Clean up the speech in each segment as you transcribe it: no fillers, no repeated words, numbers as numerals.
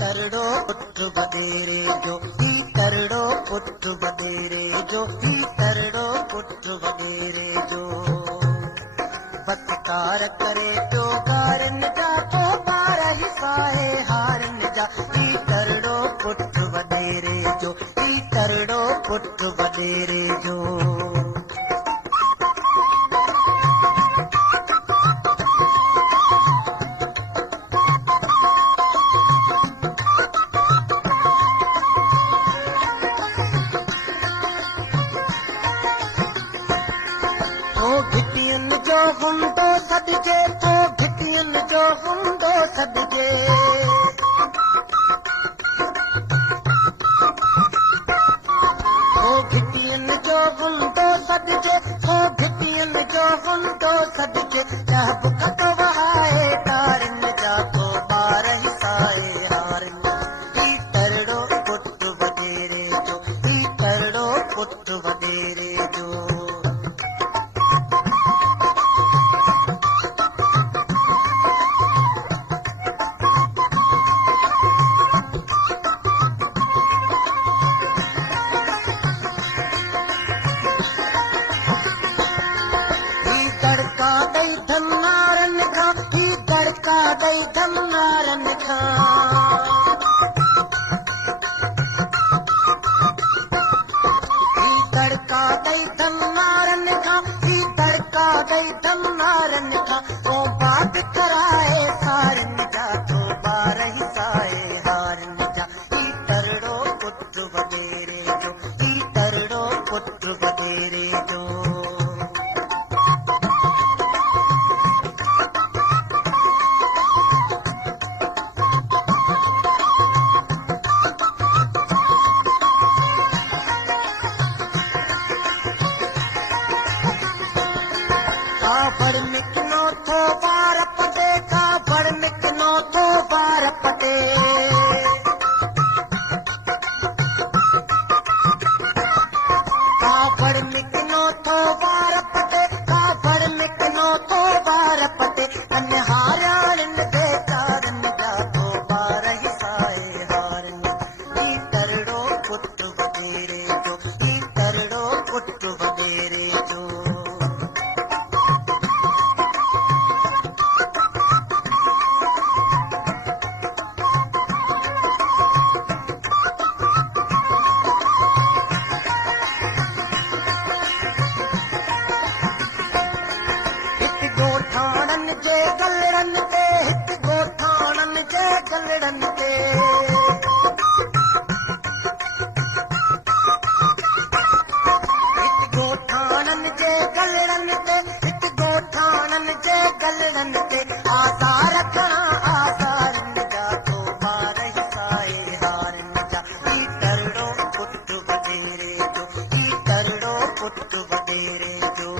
तरड़ो पुट वडेरे जो ही तरड़ो पुट वडेरे जो ही तरड़ो पुट वडेरे जो बतकार करे तो गारन जा तो पार हिसाए हारन जा ही तरड़ो पुट वडेरे जो ही तरड़ो पुट वडेरे जो घिटियन जो हुंदो सदजे तो घिटियन जो हुंदो सदजे घिटियन जो हुंदो सदजे घिटियन जो हुंदो सदजे जब कत वहाए तारन जा तो बार हिसाए हारन ही तरड़ो पुट वडेरे जो ही तरड़ो पुट वडेरे जो धन्नारन खा ही दड़का दई धन्नारन खा ही दड़का दई धन्नारन खा ही दड़का दई धन्नारन खा ओ बात कराए सारन जा तो बार हिसाए हारन जा ही तरड़ो पुट वडेरे जो ही तरड़ो पुट वडेरे जो बड़ मिकनो थो बार पटे का बड़ मिकनो थो बार पटे का बड़ मिकनो थो बार पटे का बड़ मिकनो थो बार पटे कन्हारण दे कारन जा तो बार हिसाए हारन ही तरड़ो पुट वडेरे जो ही तरड़ो पुट वडेरे जो गोठाणन जे गलड़न ते हित गोठाणन जे गलड़न ते हित गोठाणन जे गलड़न ते हित गोठाणन जे गलड़न ते आसार रखणा आसारन जा तो बार हिसाए हारन जा ही तरड़ो पुट वडेरे जो ही तरड़ो पुट वडेरे जो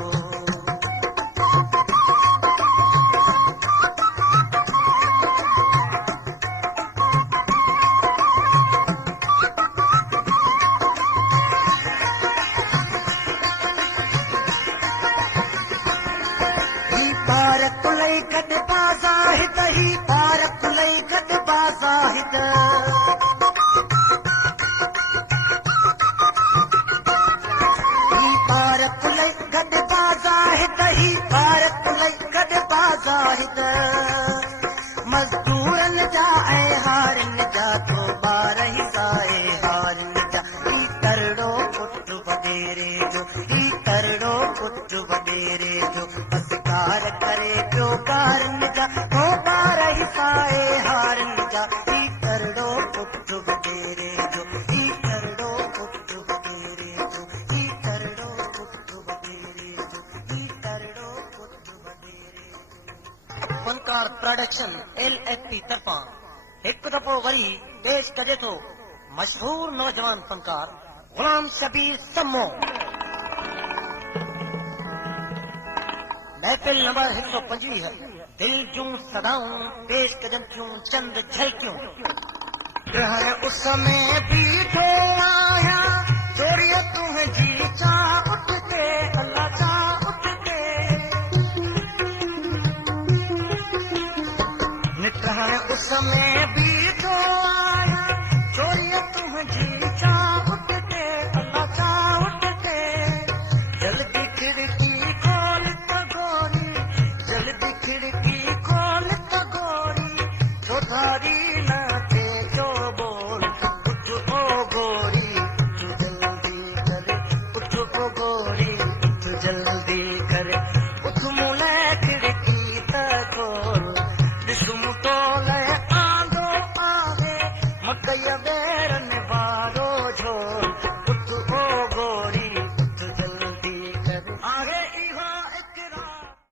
भारत लई गड बाज़ाहिद ही भारत लई गड बाज़ाहिद ही भारत लई गड बाज़ाहिद ही भारत लई गड बाज़ाहिद मज़दूरन जा ऐं हारन जा तो बार हिसाए हारन जा ही तरड़ो पुट वडेरे जो ही तरड़ो पुट वडेरे जो बसकार करे जो कारन जा तो बार हिसाए हारन जा ही तरड़ो पुट वडेरे जो ही तरड़ो पुट वडेरे जो ही तरड़ो पुट वडेरे जो ही तरड़ो पुट वडेरे जो फनकार प्रोडक्शन LFP तरफा एक दफ़ो वरी पेश करे थो मशहूर नौजवान फनकार गुलाम शबीर सम्मो महफिल नंबर 125 दिल जूं सदाऊं पेश कदम थियूं चंद झलकियूं ग्रहण उस में बीठो आया चोरिया तुंहिंजी चाह उठ के अल्लाह चाह उठ के नित ग्रहण उस में बीठो आया जी चाह उठते अल्लाह चाह उठते जल्दी खिड़की खोल त गोरी जल्दी खिड़की खोल त गोरी चौधारी न थे जो बोल उठ ओ गोरी उठ जल्दी कर उठ ओ गोरी उठ जल्दी कर उठ मुले खिड़की त खोल ॾिसुम तो ले आंदो आहे मकई बे